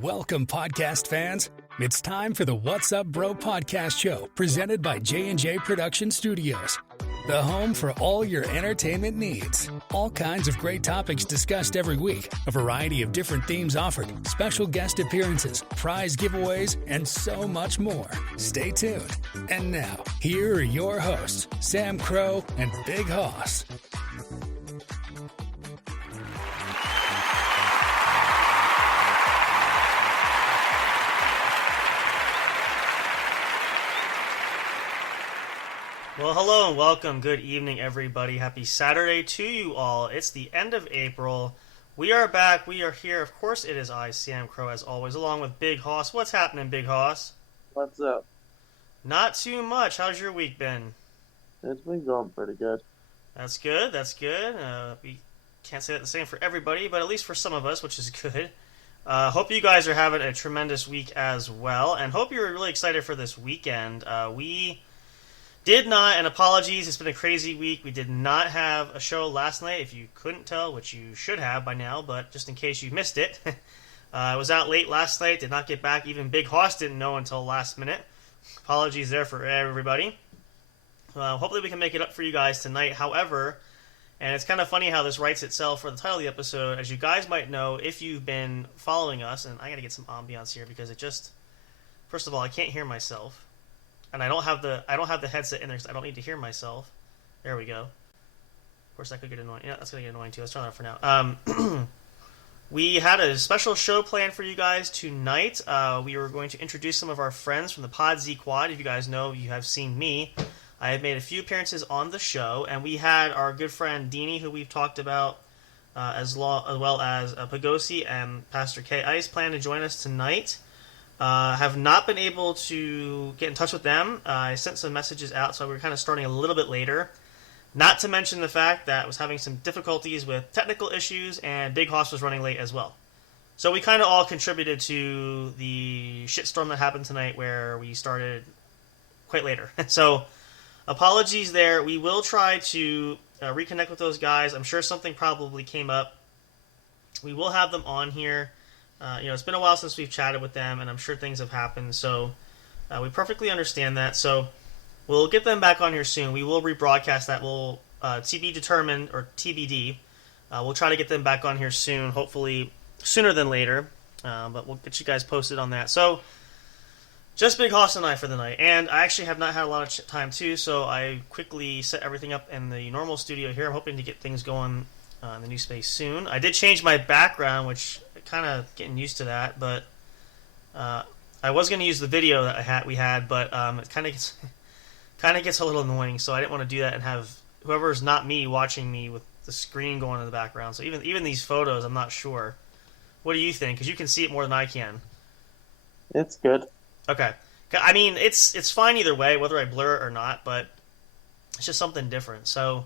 Welcome, podcast fans. It's time for the What's Up Bro podcast show, presented by J&J Production Studios, the home for all your entertainment needs. All kinds of great topics discussed every week, a variety of different themes offered, special guest appearances, prize giveaways, and so much more. Stay tuned. And now, here are your hosts, Sam Crow and Big Hoss. Well, hello and welcome. Good evening, everybody. Happy Saturday to you all. It's the end of April. We are back. We are here. Of course, it is I, Sam Crow, as always, along with Big Hoss. What's happening, Big Hoss? What's up? Not too much. How's your week been? It's been going pretty good. That's good. That's good. We can't say that the same for everybody, but at least for some of us, which is good. Hope you guys are having a tremendous week as well, and hope you're really excited for this weekend. We did not, and apologies, it's been a crazy week. We did not have a show last night, if you couldn't tell, which you should have by now, but just in case you missed it. I was out late last night, did not get back. Even Big Hoss didn't know until last minute. Apologies there for everybody. Hopefully we can make it up for you guys tonight. However, and it's kind of funny how this writes itself for the title of the episode. As you guys might know, if you've been following us, and I gotta get some ambiance here because it just, first of all, I can't hear myself. And I don't have the headset in there because I don't need to hear myself. There we go. Of course, that could get annoying. Yeah, that's going to get annoying too. Let's turn that off for now. We had a special show planned for you guys tonight. We were going to introduce some of our friends from the Pod Z Quad. If you guys know, you have seen me. I have made a few appearances on the show. And we had our good friend Deanie, who we've talked about, as well as Pagosi and Pastor K. Ice plan to join us tonight. Have not been able to get in touch with them. I sent some messages out, so we're kind of starting a little bit later. Not to mention the fact that I was having some difficulties with technical issues, and Big Hoss was running late as well. So we kind of all contributed to the shitstorm that happened tonight, where we started quite later. So apologies there. We will try to reconnect with those guys. I'm sure something probably came up. We will have them on here. It's been a while since we've chatted with them, and I'm sure things have happened, so we perfectly understand that. So we'll get them back on here soon. We will rebroadcast that. We'll to be determined, or TBD. We'll try to get them back on here soon, hopefully sooner than later, but we'll get you guys posted on that. So just Big Hoss and I for the night, and I actually have not had a lot of time too, so I quickly set everything up in the normal studio here. I'm hoping to get things going in the new space soon. I did change my background, which kind of getting used to that, but I was going to use the video that we had, but it kind of gets a little annoying, so I didn't want to do that and have whoever's not me watching me with the screen going in the background. So even these photos, I'm not sure. What do you think? Because you can see it more than I can. It's good. Okay. I mean, it's fine either way, whether I blur it or not, but it's just something different. So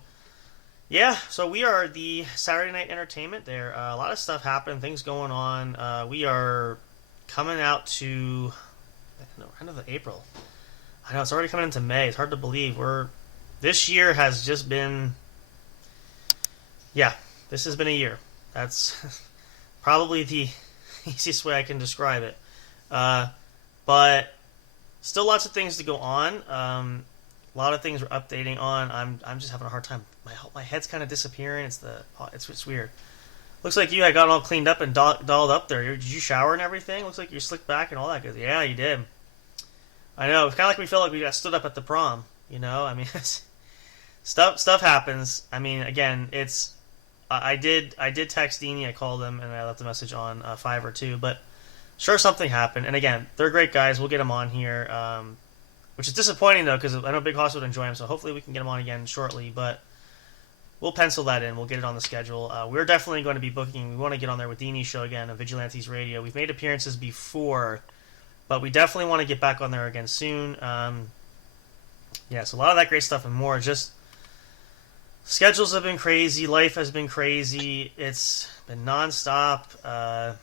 yeah, so we are the Saturday Night Entertainment there. A lot of stuff happening, things going on. We are coming out to end of April. I know, it's already coming into May. It's hard to believe. This year has just been... Yeah, this has been a year. That's probably the easiest way I can describe it. But still lots of things to go on. A lot of things we're updating on. I'm just having a hard time. My head's kind of disappearing. It's weird. Looks like you had gotten all cleaned up and dolled up there. Did you shower and everything? Looks like you're slicked back and all that good. Yeah, you did. I know. It's kind of like we felt like we got stood up at the prom. You know, I mean, stuff happens. I mean, again, it's. I did text Deanie. I called him and I left a message on 5 or 2. But sure, something happened. And again, they're great guys. We'll get them on here. Which is disappointing, though, because I know Big Hoss would enjoy him, so hopefully we can get him on again shortly, but we'll pencil that in. We'll get it on the schedule. We're definitely going to be booking. We want to get on there with Deanie's show again, on Vigilantes Radio. We've made appearances before, but we definitely want to get back on there again soon. So a lot of that great stuff and more. Just schedules have been crazy. Life has been crazy. It's been nonstop. I'm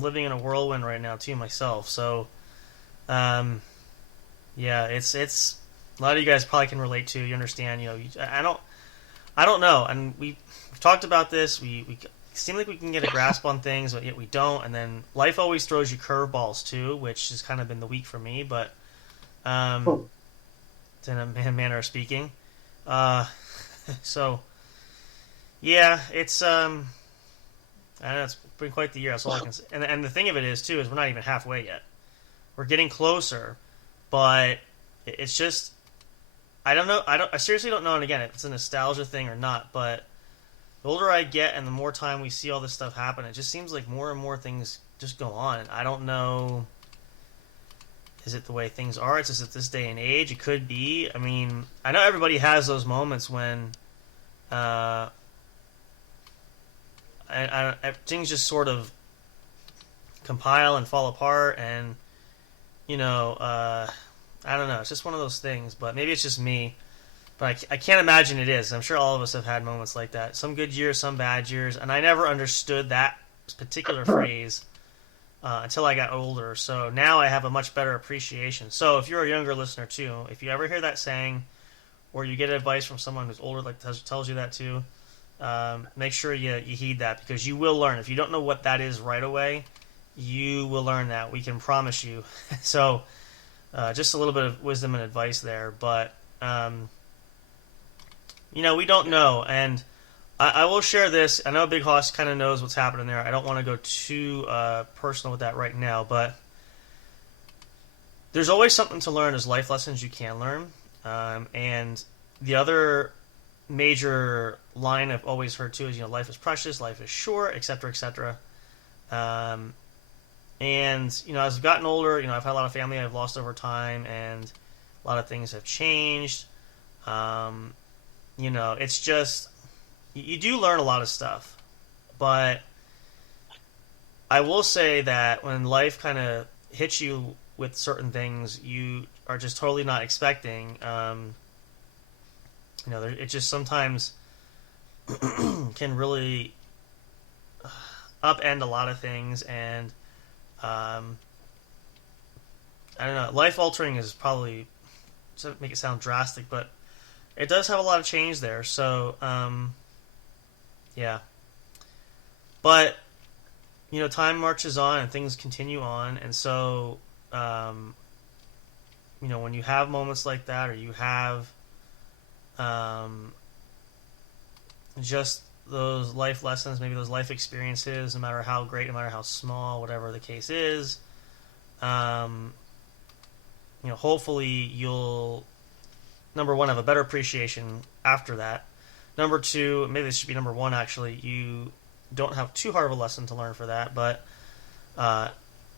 living in a whirlwind right now, too, myself, so... Yeah, it's a lot of you guys probably can relate to. You understand, I don't know, and we've talked about this. We seem like we can get a grasp on things, but yet we don't. And then life always throws you curveballs too, which has kind of been the week for me. But in a manner of speaking, so yeah, it's I don't know, it's been quite the year. That's all I can say. And the thing of it is too is we're not even halfway yet. We're getting closer, but it's just I don't know. I seriously don't know. And again, if it's a nostalgia thing or not, but the older I get and the more time we see all this stuff happen, it just seems like more and more things just go on. I don't know. Is it the way things are? Is it this day and age? It could be. I mean, I know everybody has those moments when things just sort of compile and fall apart, and I don't know. It's just one of those things. But maybe it's just me. But I can't imagine it is. I'm sure all of us have had moments like that. Some good years, some bad years. And I never understood that particular phrase until I got older. So now I have a much better appreciation. So if you're a younger listener too, if you ever hear that saying, or you get advice from someone who's older that tells you that too, make sure you heed that, because you will learn. If you don't know what that is right away, you will learn that. We can promise you. So just a little bit of wisdom and advice there. But we don't know, and I will share this. I know Big Hoss kind of knows what's happening there. I don't want to go too personal with that right now, but there's always something to learn as life lessons you can learn. And the other major line I've always heard too is, life is precious, life is short, etc., etc. And, as I've gotten older, I've had a lot of family I've lost over time, and a lot of things have changed. It's just, you do learn a lot of stuff, but I will say that when life kind of hits you with certain things you are just totally not expecting, it just sometimes can really upend a lot of things, and I don't know, life altering is probably, to make it sound drastic, but it does have a lot of change there. So yeah, but time marches on and things continue on, and so when you have moments like that, or you have just those life lessons, maybe those life experiences, no matter how great, no matter how small, whatever the case is, hopefully you'll, number one, have a better appreciation after that. Number two, maybe this should be number one actually, you don't have too hard of a lesson to learn for that, but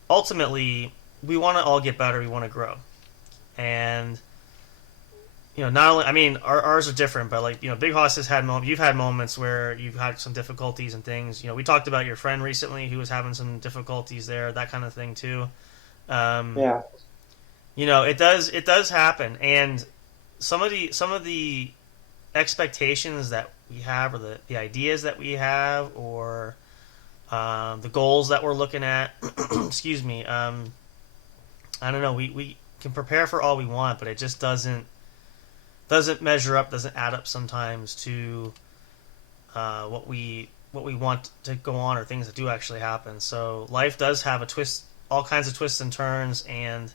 ultimately we want to all get better, we want to grow. And not only, I mean, ours are different, but Big Hoss has had moments, you've had moments where you've had some difficulties and things. We talked about your friend recently who was having some difficulties there, that kind of thing too. Yeah. It does happen, and some of the expectations that we have, or the ideas that we have, or the goals that we're looking at, excuse me, I don't know, we can prepare for all we want, but it just doesn't measure up, doesn't add up sometimes to what we want to go on, or things that do actually happen. So life does have all kinds of twists and turns, and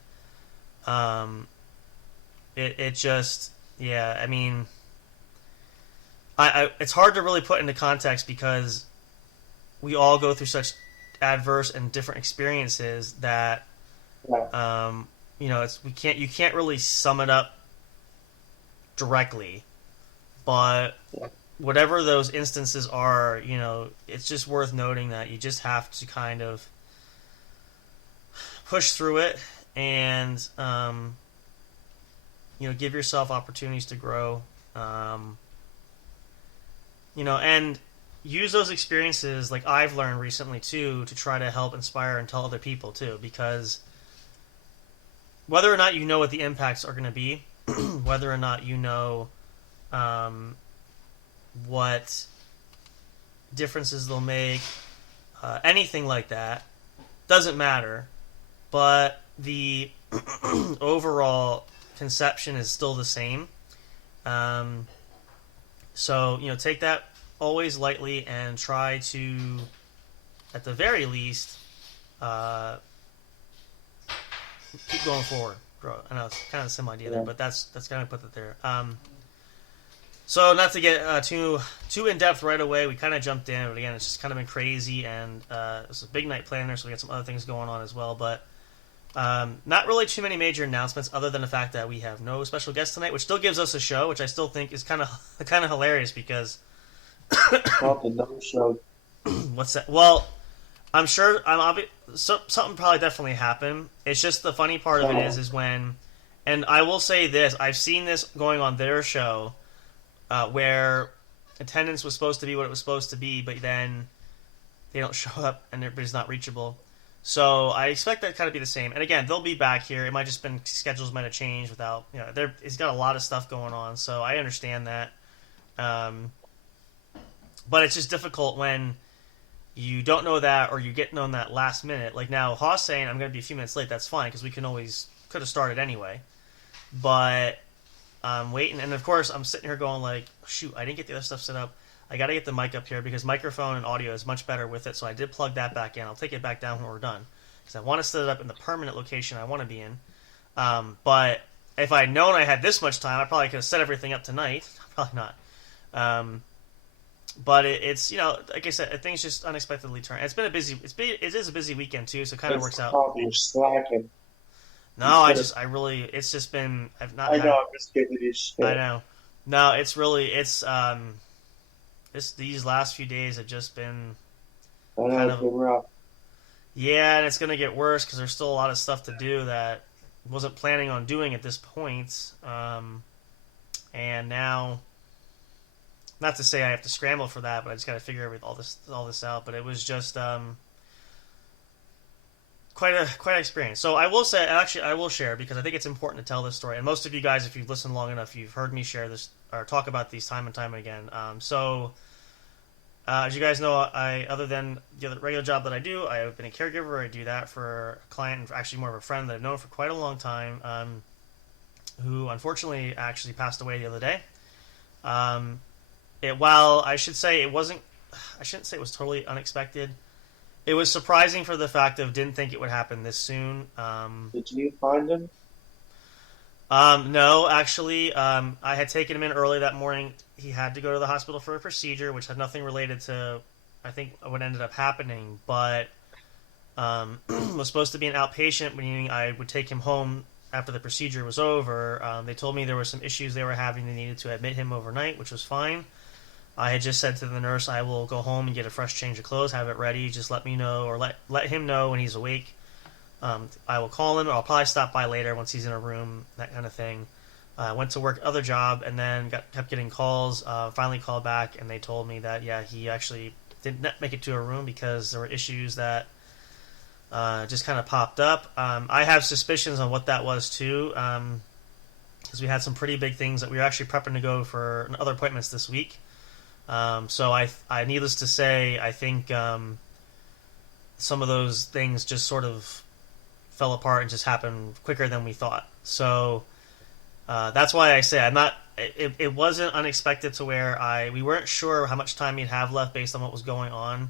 it just, yeah, I mean, it's hard to really put into context, because we all go through such adverse and different experiences that you can't really sum it up directly, but whatever those instances are, it's just worth noting that you just have to kind of push through it, and give yourself opportunities to grow, and use those experiences, like I've learned recently too, to try to help inspire and tell other people too, because whether or not you know what the impacts are going to be, whether or not you know what differences they'll make, anything like that, doesn't matter, but the overall conception is still the same. So take that always lightly and try to, at the very least, keep going forward. I know it's kind of the same idea there, but that's kind of put it there. So not to get too in depth right away, we kind of jumped in, but again, it's just kind of been crazy, and it's a big night planner, so we got some other things going on as well. But not really too many major announcements, other than the fact that we have no special guest tonight, which still gives us a show, which I still think is kind of hilarious because Not the no show. what's that? Well, I'm sure something probably definitely happened. It's just the funny part of it is when, and I will say this: I've seen this going on their show. Where attendance was supposed to be what it was supposed to be, but then they don't show up and everybody's not reachable. So I expect that kind of be the same. And again, they'll be back here. It might just been schedules might have changed without he's got a lot of stuff going on, so I understand that. But it's just difficult when you don't know that or you get known that last minute. Like now, Haas saying I'm going to be a few minutes late. That's fine because we could have started anyway. But I'm waiting, and of course, I'm sitting here going like, shoot, I didn't get the other stuff set up. I got to get the mic up here because microphone and audio is much better with it, so I did plug that back in. I'll take it back down when we're done because I want to set it up in the permanent location I want to be in. But if I had known I had this much time, I probably could have set everything up tonight. Probably not. But it's like I said, things just unexpectedly turn. It is a busy weekend too, so it kind of works out. Probably slacking. No, it's just been, I've not I had, know, I'm just giving you shit. I know. No, these last few days have just been I know, kind it's of, been rough. yeah, and it's going to get worse because there's still a lot of stuff to do that I wasn't planning on doing at this point. And now, not to say I have to scramble for that, but I just got to figure all this out. But it was just, quite an experience. So I will say, actually, I will share because I think it's important to tell this story. And most of you guys, if you've listened long enough, you've heard me share this or talk about these time and time again. As you guys know, other than the regular job that I do, I've been a caregiver. I do that for a client, and actually more of a friend that I've known for quite a long time, who unfortunately actually passed away the other day. While I should say it wasn't, I shouldn't say it was totally unexpected. It was surprising for the fact of didn't think it would happen this soon. Did you find him? No, actually, I had taken him in early that morning. He had to go to the hospital for a procedure, which had nothing related to, I think, what ended up happening. But was supposed to be an outpatient, meaning I would take him home after the procedure was over. They told me there were some issues they were having. They needed to admit him overnight, which was fine. I had just said to the nurse, I will go home and get a fresh change of clothes, have it ready. Just let me know, or let him know when he's awake. I will call him, or I'll probably stop by later once he's in a room, that kind of thing. Went to work other job, and then kept getting calls. Finally called back, and they told me that, yeah, he actually didn't make it to a room because there were issues that just kind of popped up. I have suspicions on what that was, too, because we had some pretty big things that we were actually prepping to go for other appointments this week. So I needless to say, I think some of those things just sort of fell apart and just happened quicker than we thought. So that's why I say I'm not. It wasn't unexpected to where we weren't sure how much time he'd have left based on what was going on,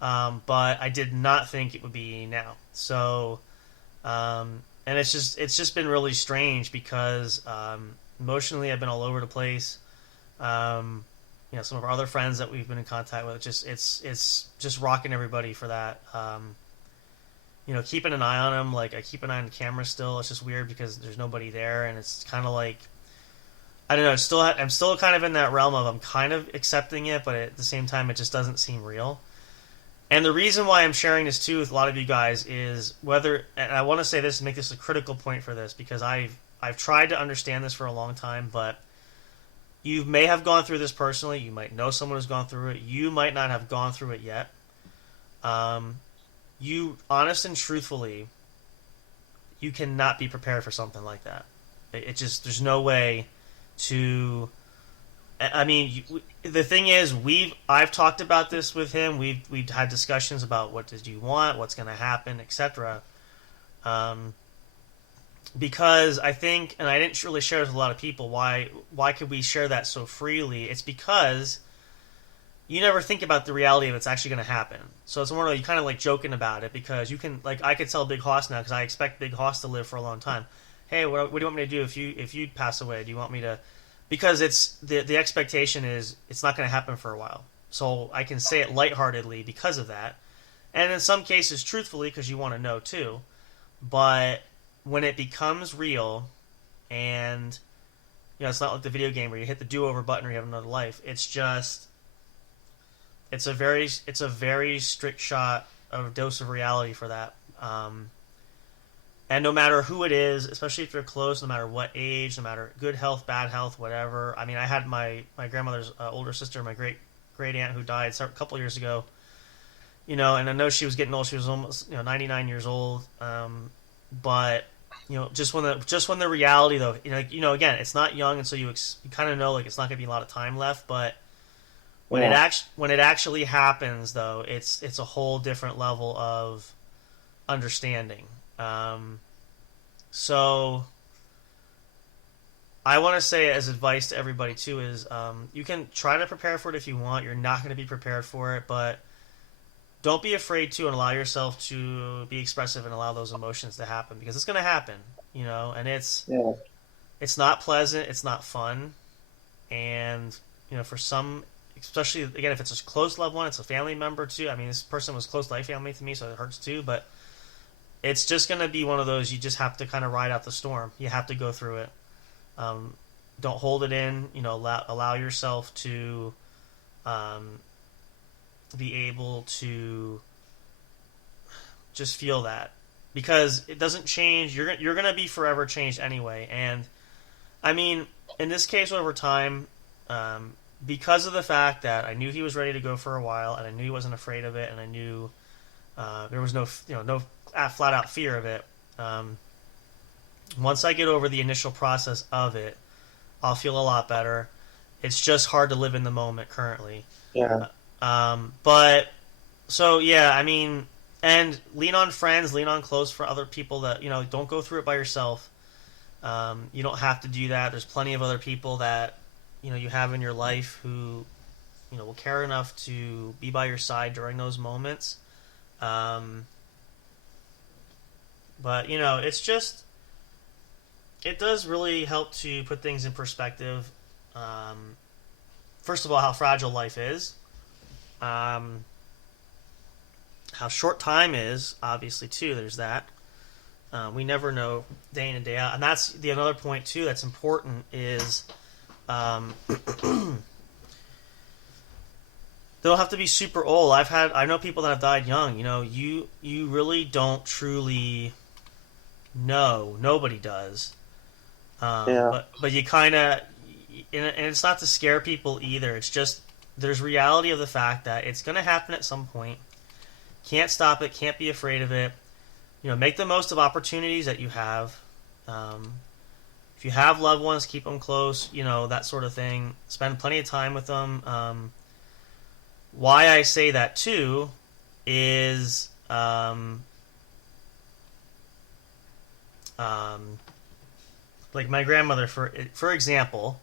but I did not think it would be now. So, and it's just been really strange because emotionally I've been all over the place. Some of our other friends that we've been in contact with, it's just rocking everybody for that. Keeping an eye on him, like I keep an eye on the camera still. It's just weird because there's nobody there, and it's kind of like, I don't know. I'm still kind of in that realm of I'm kind of accepting it, but at the same time, it just doesn't seem real. And the reason why I'm sharing this too with a lot of you guys is and I want to say this and make this a critical point for this because I've tried to understand this for a long time, but you may have gone through this personally. You might know someone who's gone through it. You might not have gone through it yet. You, honest and truthfully, you cannot be prepared for something like that. There's no way to. I mean, the thing is, I've talked about this with him. We've had discussions about what did you want, what's going to happen, etc. Because I think, and I didn't really share with a lot of people, why could we share that so freely? It's because you never think about the reality of it's actually going to happen. So it's more like you kind of like joking about it because you can like I could tell Big Hoss now because I expect Big Hoss to live for a long time. Hey, what do you want me to do if you pass away? Do you want me to? Because it's the expectation is it's not going to happen for a while. So I can say it lightheartedly because of that, and in some cases truthfully because you want to know too. But when it becomes real, and it's not like the video game where you hit the do-over button or you have another life. It's just it's a very strict shot of dose of reality for that. And no matter who it is, especially if you're close, no matter what age, no matter good health, bad health, whatever. I mean, I had my grandmother's older sister, my great aunt, who died a couple years ago. And I know she was getting old. She was almost 99 years old. But just when the reality though, again, it's not young, and so you kind of know like it's not going to be a lot of time left. But when it actually happens, though, it's a whole different level of understanding. So I want to say as advice to everybody too is you can try to prepare for it if you want. You're not going to be prepared for it, but don't be afraid to and allow yourself to be expressive and allow those emotions to happen because it's going to happen, and it's not pleasant, it's not fun, and for some, especially again if it's a close loved one, it's a family member too. I mean, this person was close life family to me, so it hurts too, but it's just going to be one of those you just have to kind of ride out the storm. You have to go through it. Don't hold it in. Allow yourself to be able to just feel that because it doesn't change. You're going to be forever changed anyway. And I mean, in this case, over time, because of the fact that I knew he was ready to go for a while, and I knew he wasn't afraid of it, and I knew there was no flat out fear of it. Once I get over the initial process of it, I'll feel a lot better. It's just hard to live in the moment currently. Yeah. But so yeah, I mean, and lean on friends, lean on close for other people that don't go through it by yourself. You don't have to do that. There's plenty of other people that you have in your life who will care enough to be by your side during those moments. But it's just it does really help to put things in perspective. First of all, how fragile life is. How short time is, obviously, too. There's that. We never know day in and day out. And that's the another point, too, that's important is they don't have to be super old. I know people that have died young. You really don't truly know. Nobody does. But you kind of, and it's not to scare people either. It's just there's reality of the fact that it's going to happen at some point. Can't stop it. Can't be afraid of it. Make the most of opportunities that you have. If you have loved ones, keep them close. That sort of thing. Spend plenty of time with them. Why I say that too is like my grandmother, for example.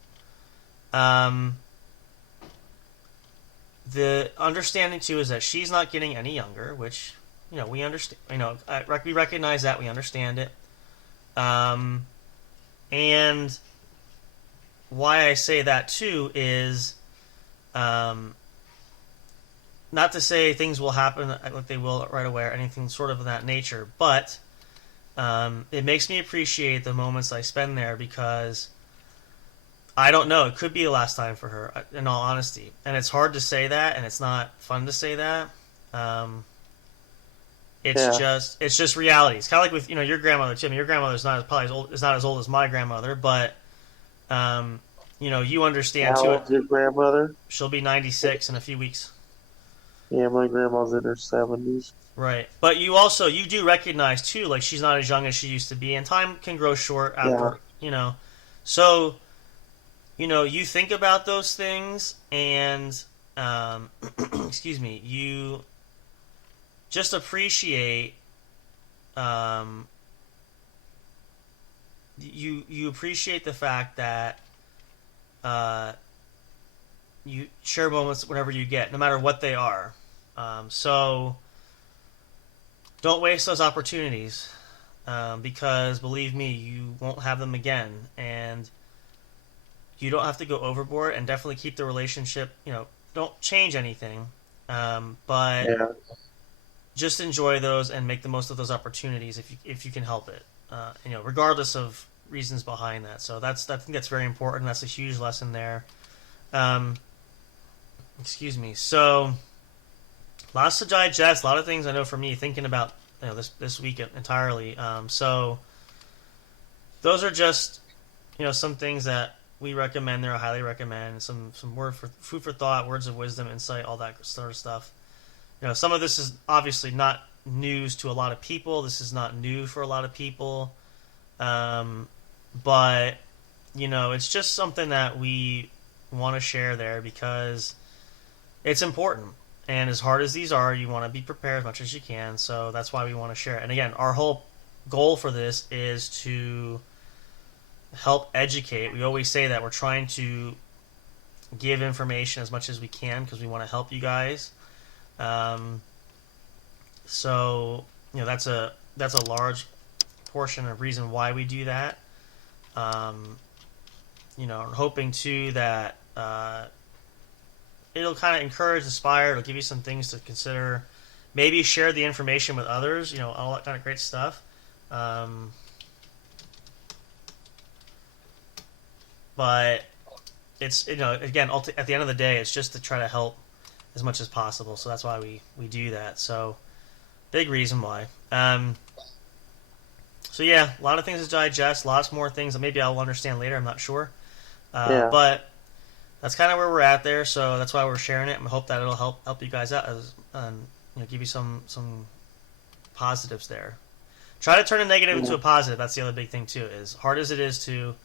The understanding too is that she's not getting any younger, which we understand. We recognize that, we understand it. And why I say that too is, not to say things will happen like they will right away or anything sort of that nature, but it makes me appreciate the moments I spend there because I don't know. It could be the last time for her, in all honesty. And it's hard to say that, and it's not fun to say that. It's just reality. It's kind of like with your grandmother too. I mean, your grandmother's not as old as my grandmother, but you understand How too. old's your grandmother? She'll be 96 in a few weeks. Yeah, my grandma's in her 70s. Right, but you do recognize too, like she's not as young as she used to be, and time can grow short after So, you think about those things, and excuse me, you just appreciate you appreciate the fact that you share moments whenever you get, no matter what they are. So don't waste those opportunities, because believe me, you won't have them again, and you don't have to go overboard. And definitely keep the relationship. Don't change anything, but Yeah. just enjoy those and make the most of those opportunities if you can help it. Regardless of reasons behind that. So I think that's very important. That's a huge lesson there. Um, excuse me. So lots to digest. A lot of things I know for me thinking about this week entirely. So those are just some things that we recommend there. I highly recommend some food for thought, words of wisdom, insight, all that sort of stuff. Some of this is obviously not news to a lot of people. This is not new for a lot of people. But, it's just something that we want to share there because it's important. And as hard as these are, you want to be prepared as much as you can. So that's why we want to share it. And again, our whole goal for this is to help educate. We always say that we're trying to give information as much as we can because we want to help you guys. So that's a large portion of reason why we do that. Hoping too that it'll kind of encourage, inspire, it'll give you some things to consider. Maybe share the information with others. All that kind of great stuff. But it's again at the end of the day, it's just to try to help as much as possible. So that's why we do that. So big reason why. So yeah, a lot of things to digest. Lots more things that maybe I'll understand later. I'm not sure. But that's kind of where we're at there. So that's why we're sharing it, and we hope that it'll help you guys out give you some positives there. Try to turn a negative into a positive. That's the other big thing too. As hard as it is to,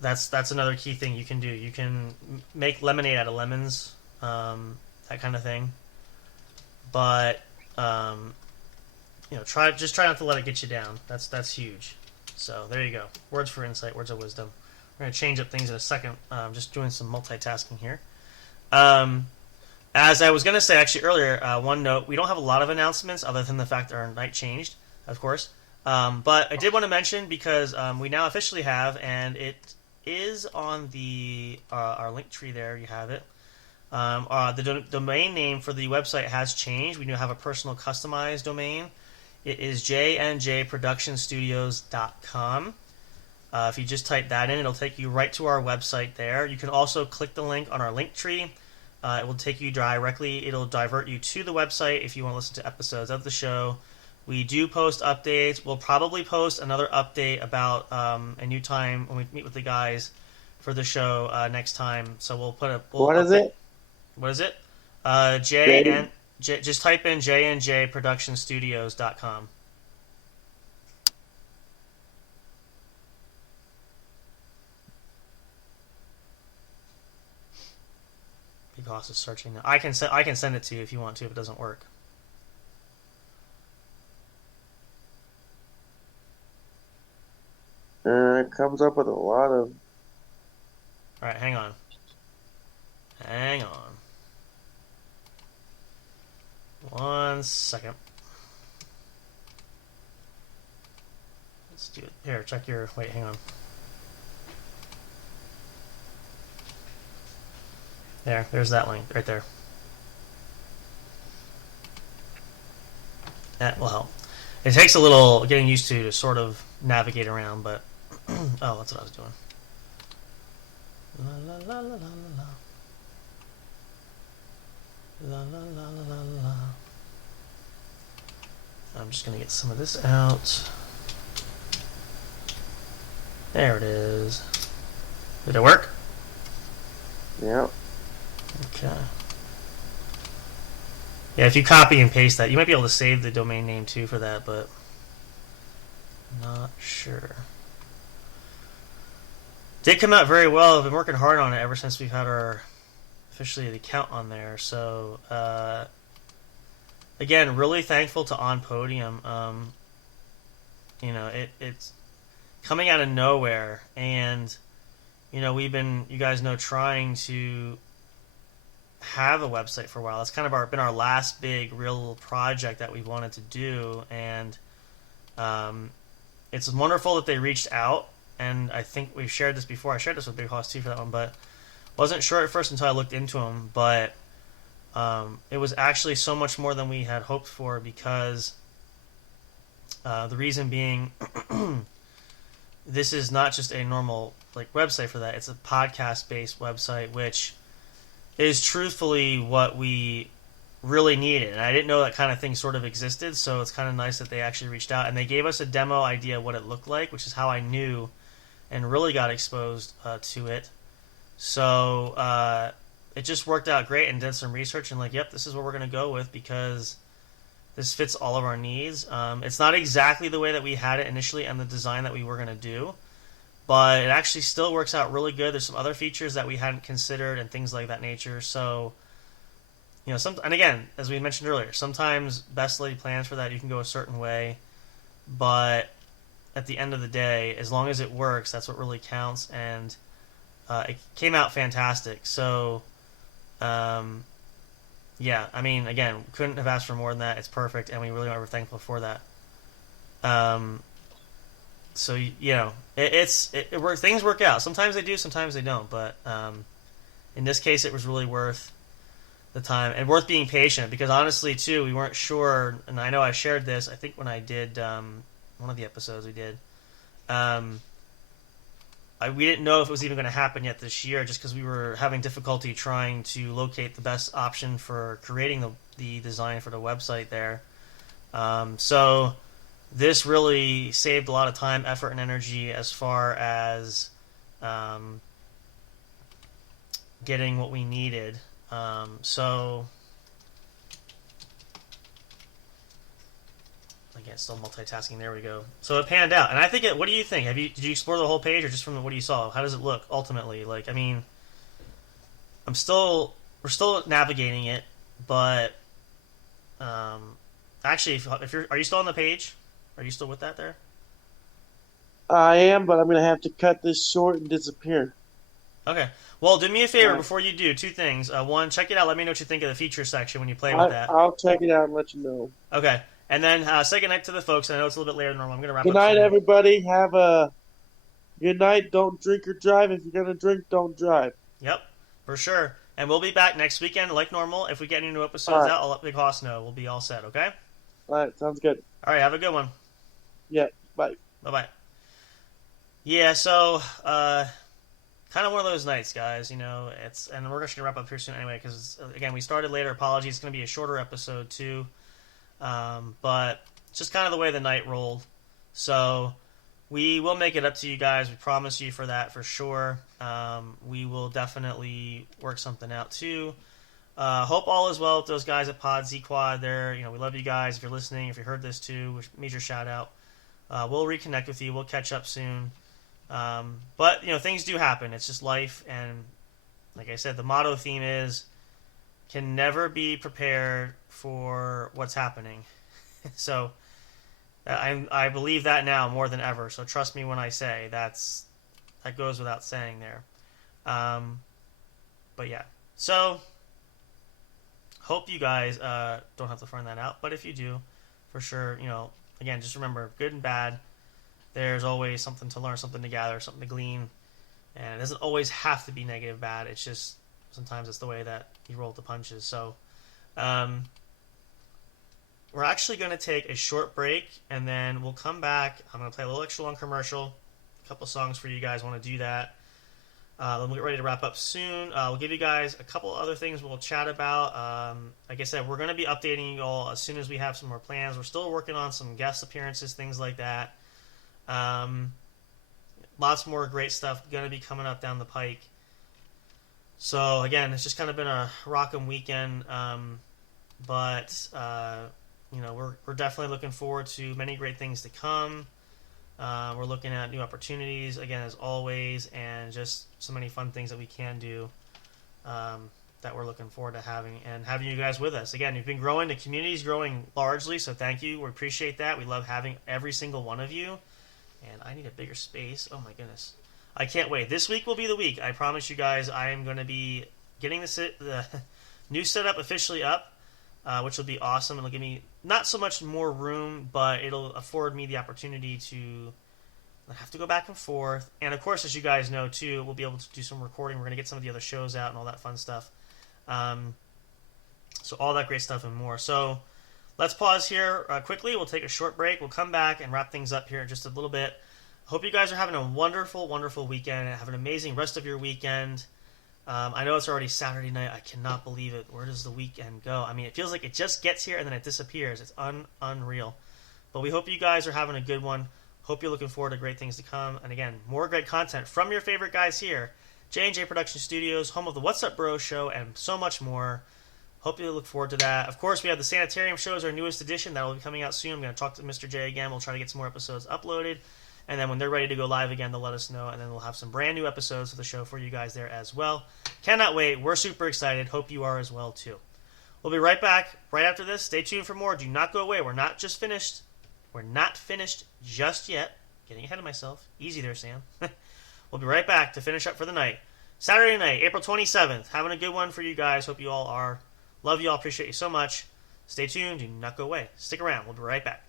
that's another key thing you can do. You can make lemonade out of lemons, that kind of thing. But try not to let it get you down. That's huge. So there you go. Words for insight, words of wisdom. We're gonna change up things in a second. Just doing some multitasking here. As I was gonna say actually earlier, one note: we don't have a lot of announcements other than the fact that our night changed, of course. But I did want to mention because we now officially have, and it is on our link tree there. You have it. The domain name for the website has changed. We now have a personal customized domain. It is jnjproductionstudios.com. If you just type that in, it'll take you right to our website there. You can also click the link on our link tree. It will take you directly. It'll divert you to the website if you want to listen to episodes of the show. We do post updates. We'll probably post another update about a new time when we meet with the guys for the show next time. So we'll put a... What is it? What is it? Just type in jnjproductionstudios.com. Big Hoss is searching now. I can send it to you if you want to if it doesn't work. It comes up with a lot of... Alright, hang on. Hang on. 1 second. Let's do it. Here, check your... Wait, hang on. There's that link right there. That will help. It takes a little getting used to sort of navigate around, but... oh, that's what I was doing. La la la la la la. La la la la la la. I'm just gonna get some of this out. There it is. Did it work? Yeah. Okay. Yeah, if you copy and paste that, you might be able to save the domain name too for that, but not sure. Did come out very well. I've been working hard on it ever since we've had our officially the account on there. So again, really thankful to On Podium. It's coming out of nowhere, and you guys know, trying to have a website for a while. That's kind of been our last big real project that we wanted to do, and it's wonderful that they reached out. And I think we've shared this before. I shared this with Big Hoss too for that one, but wasn't sure at first until I looked into them. But it was actually so much more than we had hoped for, because the reason being, this is not just a normal website for that. It's a podcast-based website, which is truthfully what we really needed. And I didn't know that kind of thing sort of existed, so it's kind of nice that they actually reached out. And they gave us a demo idea of what it looked like, which is how I knew and really got exposed to it. So it just worked out great, and did some research, and yep, this is what we're going to go with, because this fits all of our needs. It's not exactly the way that we had it initially and the design that we were going to do, but it actually still works out really good. There's some other features that we hadn't considered and things like that nature. So, and again, as we mentioned earlier, sometimes best laid plans for that, you can go a certain way, but at the end of the day, as long as it works, that's what really counts. And it came out fantastic. So, yeah, I mean, again, couldn't have asked for more than that. It's perfect, and we really are thankful for that. So it works. Things work out. Sometimes they do, sometimes they don't. But in this case, it was really worth the time and worth being patient, because honestly, too, we weren't sure. And I know I shared this, I think, when I did one of the episodes we did. We didn't know if it was even going to happen yet this year, just because we were having difficulty trying to locate the best option for creating the design for the website there. So this really saved a lot of time, effort, and energy as far as getting what we needed. So again, still multitasking. There we go. So it panned out, and I think what do you think? Did you explore the whole page, or just from what you saw? How does it look ultimately? I mean, we're still navigating it, but actually, are you still on the page? Are you still with that there? I am, but I'm going to have to cut this short and disappear. Okay. Well, do me a favor before you do. Two things. One, check it out. Let me know what you think of the feature section when you play with that. I'll check it out and let you know. Okay. And then say goodnight to the folks. I know it's a little bit later than normal. I'm going to wrap Good up night, soon. everybody. Have a good night. Don't drink or drive. If you're going to drink, don't drive. Yep, for sure. And we'll be back next weekend like normal. If we get any new episodes out, I'll let Big Hoss know. We'll be all set, okay? All right, sounds good. All right, have a good one. Yeah, bye. Bye-bye. Yeah, so kind of one of those nights, guys. And we're going to wrap up here soon anyway, because again, we started later. Apologies. It's going to be a shorter episode too, but it's just kind of the way the night rolled. So we will make it up to you guys. We promise you for that for sure. We will definitely work something out too. Hope all is well with those guys at Pod Z Quad. There, we love you guys. If you're listening, if you heard this too, major shout out. We'll reconnect with you. We'll catch up soon. But things do happen. It's just life, and like I said, the motto theme is can never be prepared for what's happening. So I believe that now more than ever. So trust me when I say that goes without saying there. But yeah, so hope you guys don't have to find that out. But if you do, for sure, again, just remember, good and bad, there's always something to learn, something to gather, something to glean. And it doesn't always have to be negative bad. It's just sometimes it's the way that you roll the punches. So we're actually going to take a short break, and then we'll come back. I'm going to play a little extra long commercial, a couple songs for you guys want to do that. Then we'll get ready to wrap up soon. We'll give you guys a couple other things we'll chat about. Like I said, we're going to be updating you all as soon as we have some more plans. We're still working on some guest appearances, things like that. Lots more great stuff going to be coming up down the pike. So again, it's just kind of been a rockin' weekend, but we're definitely looking forward to many great things to come. We're looking at new opportunities again, as always, and just so many fun things that we can do that we're looking forward to having you guys with us. Again, you've been growing. The community's growing largely, so thank you. We appreciate that. We love having every single one of you. And I need a bigger space. Oh my goodness. I can't wait. This week will be the week. I promise you guys I am going to be getting the new setup officially up, which will be awesome. It'll give me not so much more room, but it'll afford me the opportunity to have to go back and forth. And, of course, as you guys know, too, we'll be able to do some recording. We're going to get some of the other shows out and all that fun stuff. So all that great stuff and more. So let's pause here quickly. We'll take a short break. We'll come back and wrap things up here in just a little bit. Hope you guys are having a wonderful, wonderful weekend and have an amazing rest of your weekend. I know it's already Saturday night. I cannot believe it. Where does the weekend go? I mean, it feels like it just gets here and then it disappears. It's unreal. But we hope you guys are having a good one. Hope you're looking forward to great things to come. And again, more great content from your favorite guys here. J&J Production Studios, home of the What's Up Bro show, and so much more. Hope you look forward to that. Of course, we have the Sanitarium shows, our newest edition. That will be coming out soon. I'm going to talk to Mr. J again. We'll try to get some more episodes uploaded. And then when they're ready to go live again, they'll let us know. And then we'll have some brand new episodes of the show for you guys there as well. Cannot wait. We're super excited. Hope you are as well, too. We'll be right back right after this. Stay tuned for more. Do not go away. We're not just finished. We're not finished just yet. Getting ahead of myself. Easy there, Sam. We'll be right back to finish up for the night. Saturday night, April 27th. Having a good one for you guys. Hope you all are. Love you all. Appreciate you so much. Stay tuned. Do not go away. Stick around. We'll be right back.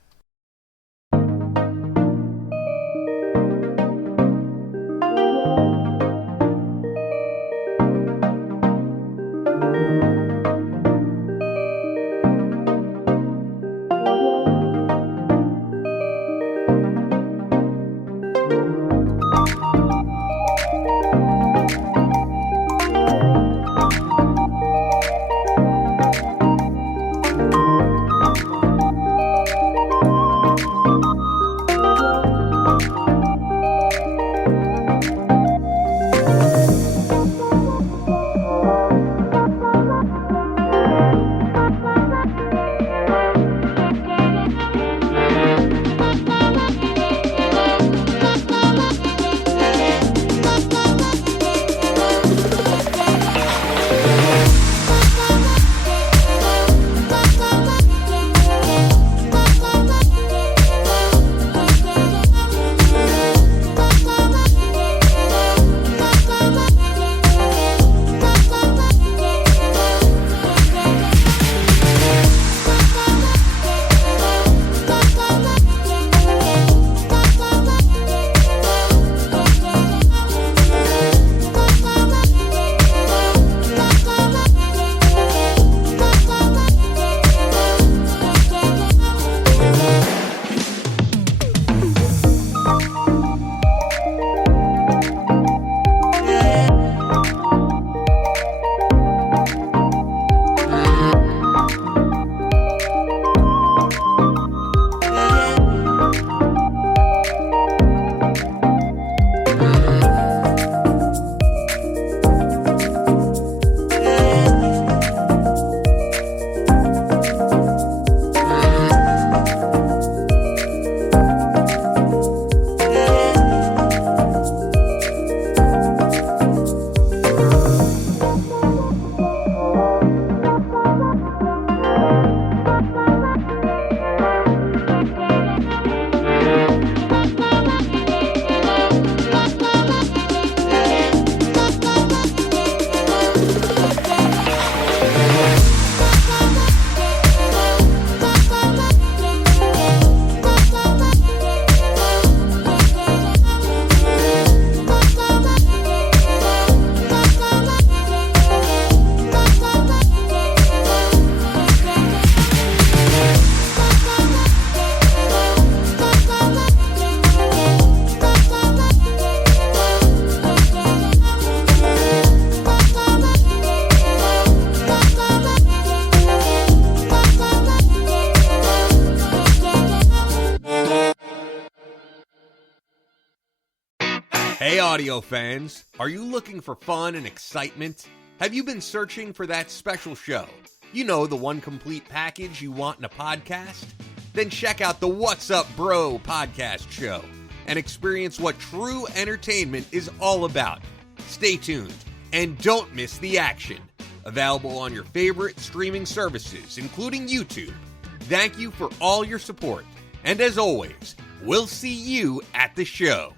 Hey audio fans, are you looking for fun and excitement? Have you been searching for that special show? You know, the one complete package you want in a podcast? Then check out the What's Up Bro podcast show and experience what true entertainment is all about. Stay tuned and don't miss the action. Available on your favorite streaming services, including YouTube. Thank you for all your support. And as always, we'll see you at the show.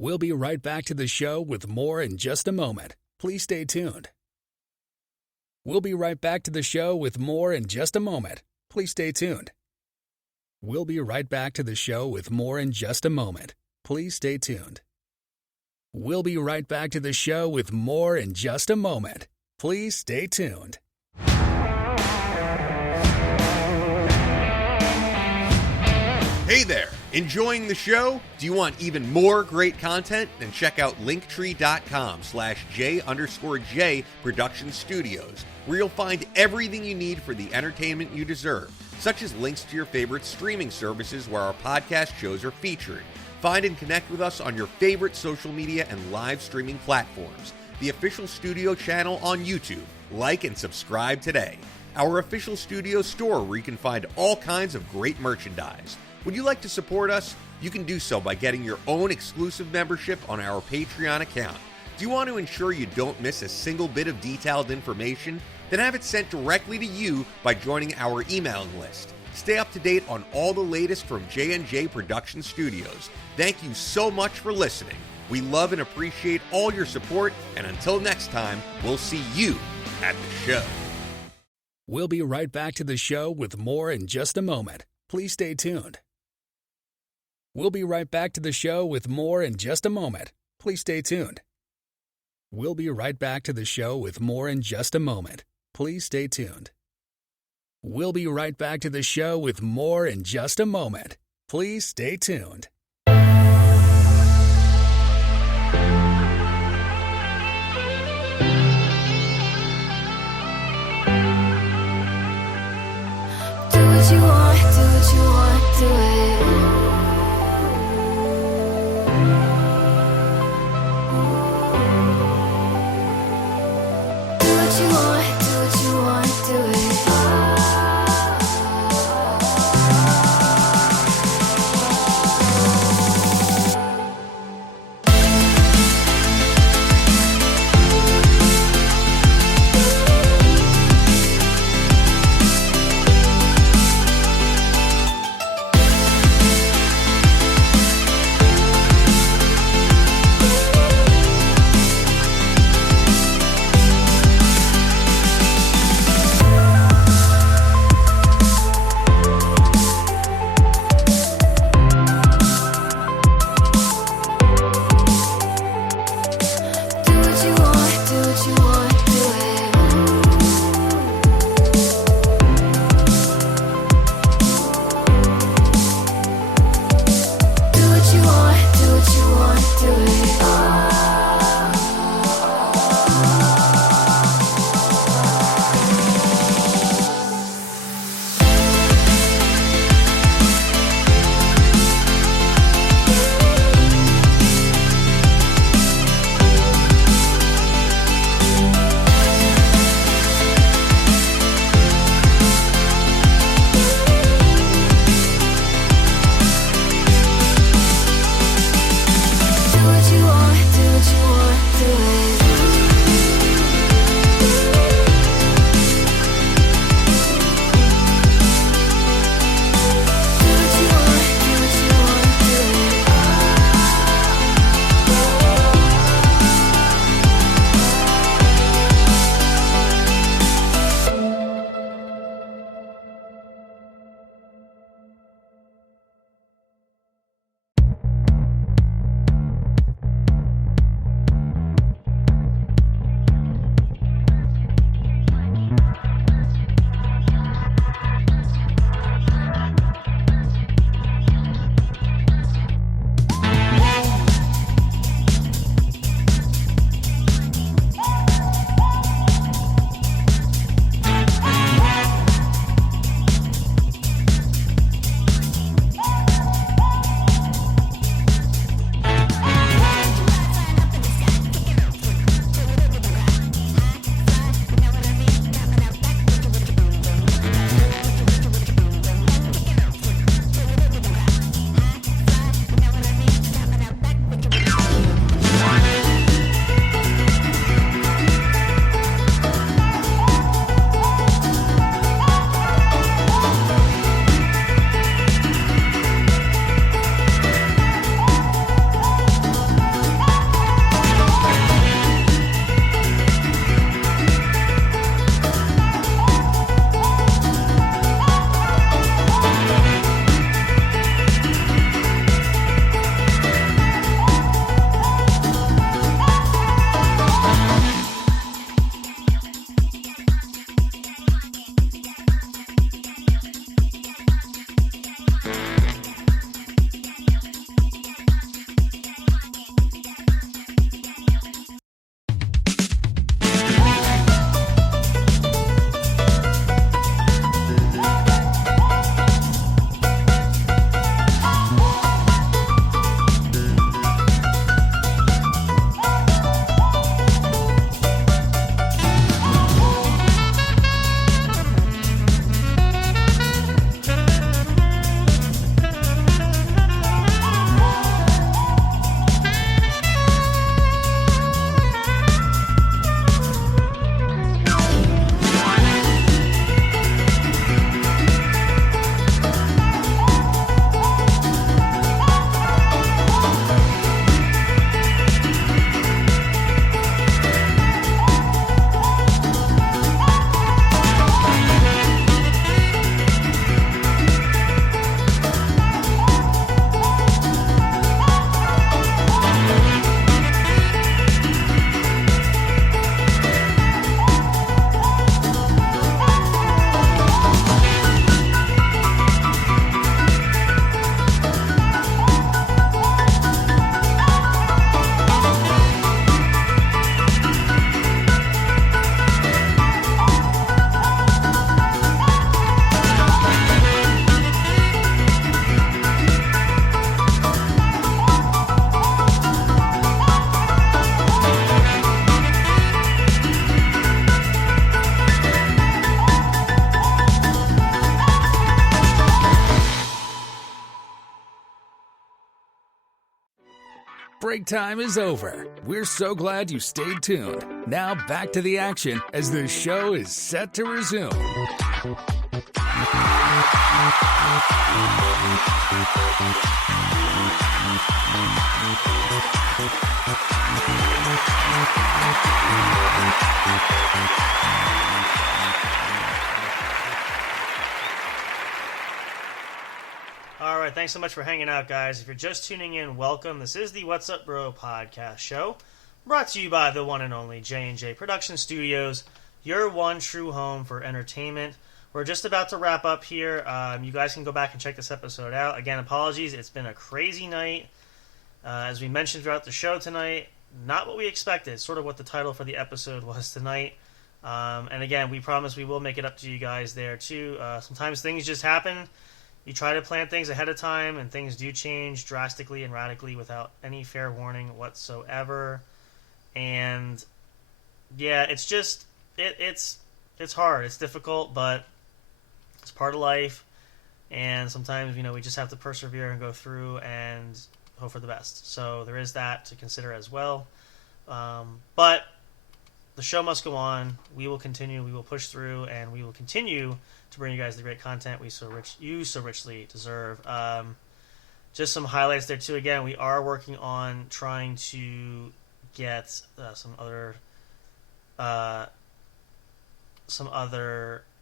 We'll be right back to the show with more in just a moment. Please stay tuned. We'll be right back to the show with more in just a moment. Please stay tuned. We'll be right back to the show with more in just a moment. Please stay tuned. We'll be right back to the show with more in just a moment. Please stay tuned. Hey there! Enjoying the show? Do you want even more great content? Then check out linktree.com/J_J Production Studios, where you'll find everything you need for the entertainment you deserve, such as links to your favorite streaming services where our podcast shows are featured. Find and connect with us on your favorite social media and live streaming platforms. The official studio channel on YouTube. Like and subscribe today. Our official studio store where you can find all kinds of great merchandise. Would you like to support us? You can do so by getting your own exclusive membership on our Patreon account. Do you want to ensure you don't miss a single bit of detailed information? Then have it sent directly to you by joining our emailing list. Stay up to date on all the latest from J&J Production Studios. Thank you so much for listening. We love and appreciate all your support, and until next time, we'll see you at the show. We'll be right back to the show with more in just a moment. Please stay tuned. We'll be right back to the show with more in just a moment. Please stay tuned. We'll be right back to the show with more in just a moment. Please stay tuned. We'll be right back to the show with more in just a moment. Please stay tuned. Do what you want, do what you want, do it. Do what you want, do what you want, do it. Break time is over. We're so glad you stayed tuned. Now back to the action as the show is set to resume. All right, thanks so much for hanging out, guys. If you're just tuning in, welcome. This is the What's Up Bro podcast show, brought to you by the one and only J&J Production Studios, your one true home for entertainment. We're just about to wrap up here. You guys can go back and check this episode out. Again, apologies. It's been a crazy night. As we mentioned throughout the show tonight, not what we expected. Sort of what the title for the episode was tonight. And again, we promise we will make it up to you guys there, too. Sometimes things just happen. You try to plan things ahead of time, and things do change drastically and radically without any fair warning whatsoever. And yeah, it's just it's hard. It's difficult, but it's part of life. And sometimes, we just have to persevere and go through and hope for the best. So there is that to consider as well. But the show must go on. We will continue. We will push through, and we will continue to bring you guys the great content you so richly deserve. Just some highlights there too. Again, we are working on trying to get some other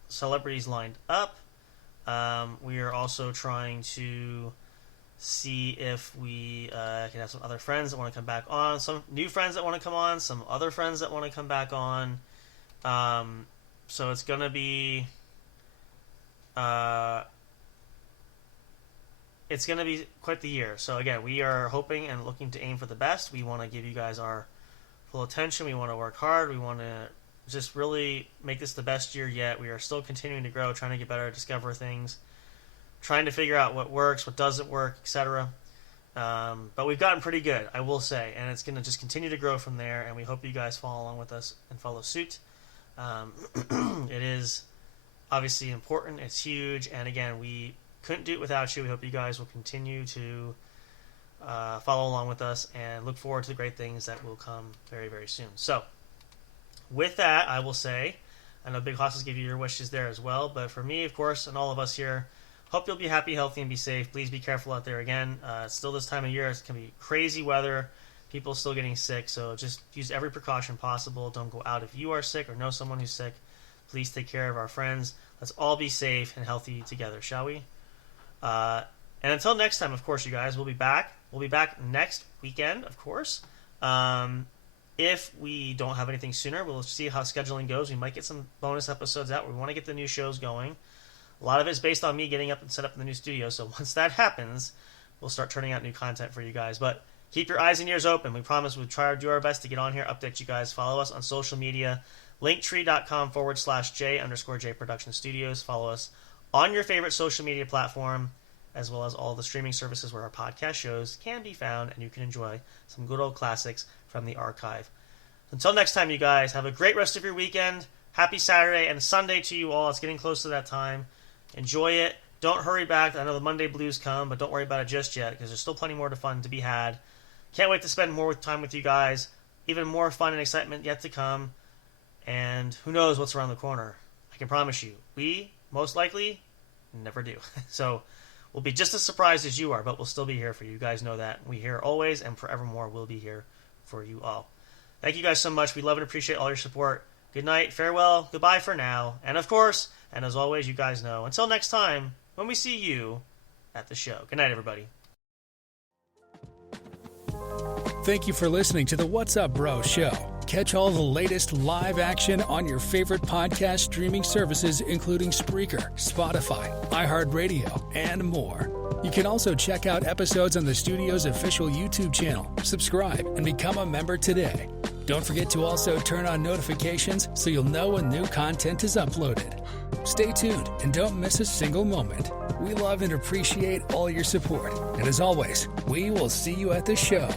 celebrities lined up. We are also trying to see if we can have some other friends that want to come back on, some new friends that want to come on, some other friends that want to come back on. So it's gonna be quite the year. So again, we are hoping and looking to aim for the best. We want to give you guys our full attention. We want to work hard. We want to just really make this the best year yet. We are still continuing to grow, trying to get better, discover things, trying to figure out what works, what doesn't work, etc. But we've gotten pretty good, I will say, and it's going to just continue to grow from there, and we hope you guys follow along with us and follow suit. It is obviously important, it's huge, and again, we couldn't do it without you. We hope you guys will continue to follow along with us and look forward to the great things that will come very, very soon. So, with that, I will say, I know Big Hosses gave you your wishes there as well, but for me, of course, and all of us here, hope you'll be happy, healthy, and be safe. Please be careful out there again. It's still this time of year. It's going to be crazy weather. People still getting sick, so just use every precaution possible. Don't go out if you are sick or know someone who's sick. Please take care of our friends. Let's all be safe and healthy together, shall we? And until next time, of course, you guys, we'll be back. We'll be back next weekend, of course. If we don't have anything sooner, we'll see how scheduling goes. We might get some bonus episodes out. We want to get the new shows going. A lot of it's based on me getting up and set up in the new studio, so once that happens, we'll start turning out new content for you guys. But keep your eyes and ears open. We promise we'll try to do our best to get on here, update you guys. Follow us on social media, linktree.com/J_J Production Studios. Follow us on your favorite social media platform, as well as all the streaming services where our podcast shows can be found, and you can enjoy some good old classics from the archive. Until next time, you guys, have a great rest of your weekend. Happy Saturday and Sunday to you all. It's getting close to that time. Enjoy it. Don't hurry back. I know the Monday blues come, but don't worry about it just yet, because there's still plenty more fun to be had. Can't wait to spend more time with you guys. Even more fun and excitement yet to come. And who knows what's around the corner. I can promise you, we, most likely, never do. So we'll be just as surprised as you are, but we'll still be here for you. You guys know that. We here always and forevermore will be here for you all. Thank you guys so much. We love and appreciate all your support. Good night, farewell, goodbye for now. And of course, and as always, you guys know, until next time, when we see you at the show. Good night, everybody. Thank you for listening to the What's Up Bro show. Catch all the latest live action on your favorite podcast streaming services, including Spreaker, Spotify, iHeartRadio, and more. You can also check out episodes on the studio's official YouTube channel. Subscribe and become a member today. Don't forget to also turn on notifications so you'll know when new content is uploaded. Stay tuned and don't miss a single moment. We love and appreciate all your support. And as always, we will see you at the show.